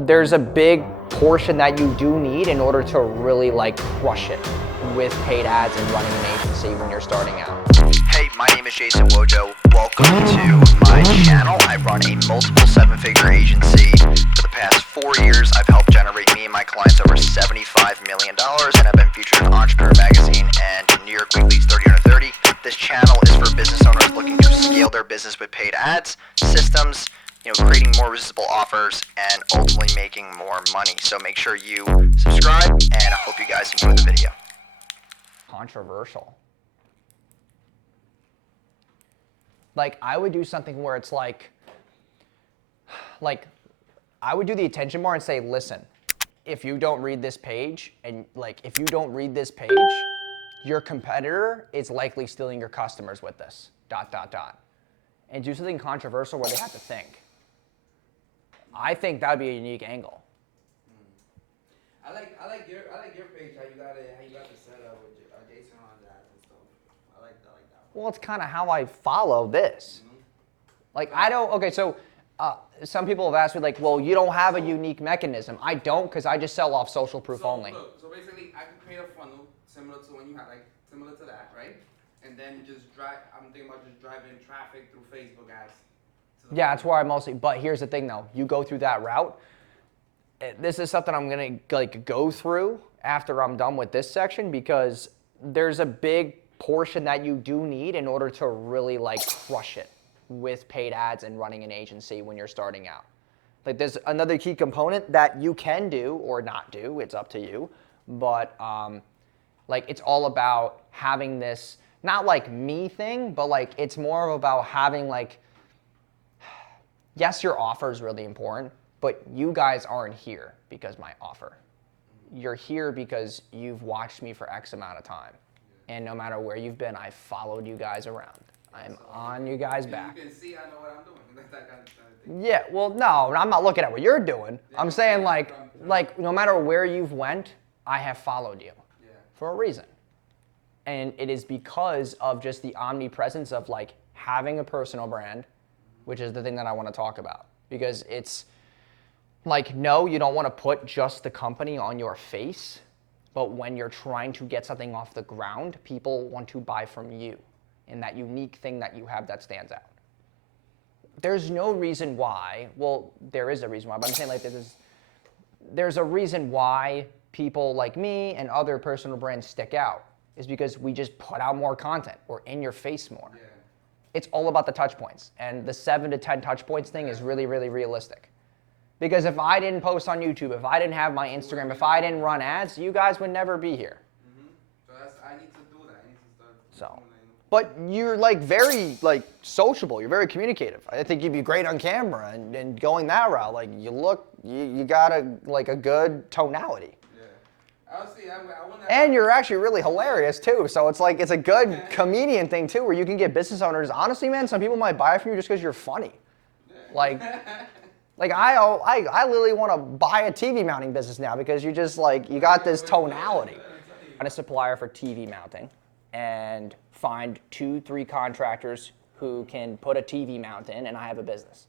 there's a big portion that you do need in order to really like crush it with paid ads and running an agency when you're starting out. Hey, my name is Jason Wojo. Welcome to my channel. I run a multiple seven-figure agency. For the past 4 years, I've helped generate me and my clients over $75 million, and I've been featured in Entrepreneur Magazine and New York Weekly's 30 Under 30. This channel is for business owners looking to scale their business with paid ads, systems, creating more resistible offers, and ultimately making more money. So make sure you subscribe, and I hope you guys enjoy the video. Controversial. Like, I would do something where it's like I would do the attention bar and say, listen, if you don't read this page, your competitor is likely stealing your customers with this, ... And do something controversial where they have to think. I think that would be a unique angle. I like your page, how you got it set up with Jason on that and stuff. I like that. Well, it's kind of how I follow this. Like, I don't, okay, so some people have asked me, like, well, you don't have a unique mechanism. I don't, because I just sell off social proof only. Look, so basically, I can create a funnel similar to when you had, similar to that, right? And then just I'm thinking about just driving traffic through Facebook ads. Yeah, that's where I mostly, but here's the thing though, you go through that route, this is something I'm gonna go through after I'm done with this section, because there's a big portion that you do need in order to really crush it with paid ads and running an agency when you're starting out. Like, there's another key component that you can do or not do, it's up to you, but it's all about having this, not me thing, but it's more about having yes, your offer is really important, but you guys aren't here because my offer. You're here because you've watched me for X amount of time. And no matter where you've been, I've followed you guys around. I'm on you guys' back. You can see I know what I'm doing. That kind of thing. Yeah, well, no, I'm not looking at what you're doing. Yeah, I'm saying no matter where you've went, I have followed you for a reason. And it is because of just the omnipresence of having a personal brand, which is the thing that I want to talk about. Because it's no, you don't want to put just the company on your face, but when you're trying to get something off the ground, people want to buy from you and that unique thing that you have that stands out. There's no reason why, well, there is a reason why, but I'm saying there's a reason why people like me and other personal brands stick out, is because we just put out more content. We're in your face more. Yeah. It's all about the touch points, and the 7 to 10 touch points thing is really, really realistic. Because if I didn't post on YouTube, if I didn't have my Instagram, if I didn't run ads, you guys would never be here. So I need to do that. I need to start. So, but you're very sociable. You're very communicative. I think you'd be great on camera and going that route. You got a good tonality. And you're actually really hilarious too. So it's it's a good comedian thing too, where you can get business owners. Honestly, man, some people might buy from you just because you're funny. I literally want to buy a TV mounting business now because you just you got this tonality. Find a supplier for TV mounting and find 2-3 contractors who can put a TV mount in, and I have a business.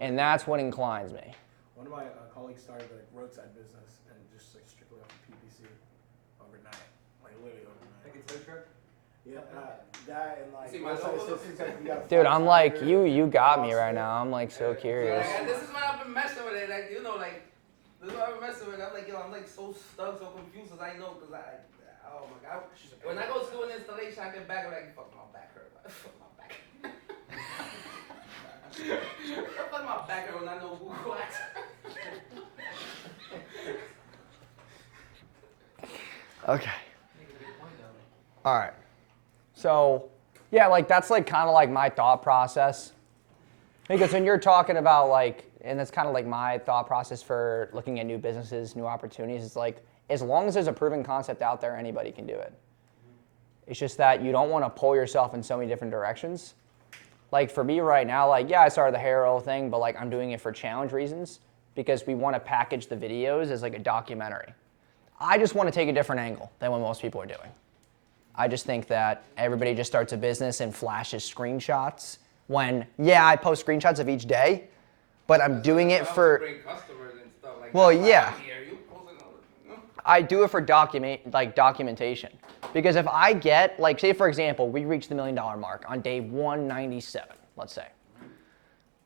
And that's what inclines me. One of my colleagues started a roadside business and just strictly off of PPC overnight, literally overnight. Like a tow truck? Yeah, that and See my logo? Dude, I'm you got me right now. I'm so curious. This is why I've been messing with it. This is why I've been messing with it. I'm so stuck, so confused, as I know, because oh my God. When I go to do an installation, I get back and fuck, my back hurt. Fuck my back. Fuck my back hurt when I know Google Ads. Okay. All right. So, yeah, that's kind of my thought process. Because when you're talking about and that's kind of my thought process for looking at new businesses, new opportunities, it's as long as there's a proven concept out there, anybody can do it. It's just that you don't want to pull yourself in so many different directions. For me right now, yeah, I started the hair oil thing, but I'm doing it for challenge reasons, because we want to package the videos as a documentary. I just want to take a different angle than what most people are doing. I just think that everybody just starts a business and flashes screenshots when, yeah, I post screenshots of each day, but I'm doing it for... Bring customers Like, Well, that's why yeah. I'm here. You posting all the, you know? I do it for documentation. Because if I get, like, say for example, we reached the $1 million mark on day 197, let's say.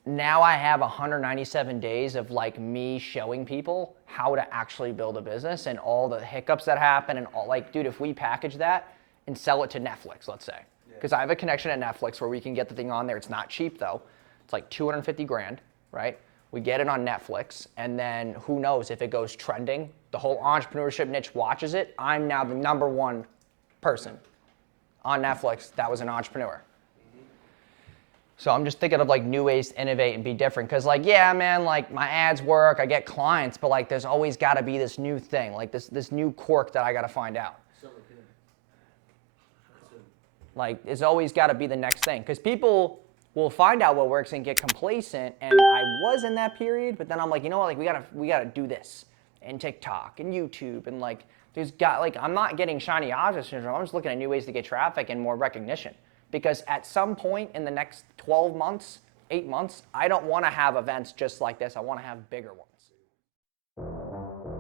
Now I have 197 days of like me showing people how to actually build a business and all the hiccups that happen and all, like, dude, if we package that and sell it to Netflix, let's say, because I have a connection at Netflix where we can get the thing on there. It's not cheap though. It's like 250 grand, right? We get it on Netflix, and then who knows if it goes trending, the whole entrepreneurship niche watches it. I'm now the #1 person on Netflix that was an entrepreneur. So I'm just thinking of like new ways to innovate and be different. Cause like, yeah, man, like my ads work, I get clients, but like there's always gotta be this new thing, like this new quirk that I gotta find out. Like there's always gotta be the next thing. Cause people will find out what works and get complacent, and I was in that period, but then I'm like, you know what, like we gotta do this. And TikTok and YouTube and like, I'm not getting shiny object syndrome, I'm just looking at new ways to get traffic and more recognition. Because at some point in the next 12 months, 8 months, I don't want to have events just like this. I want to have bigger ones.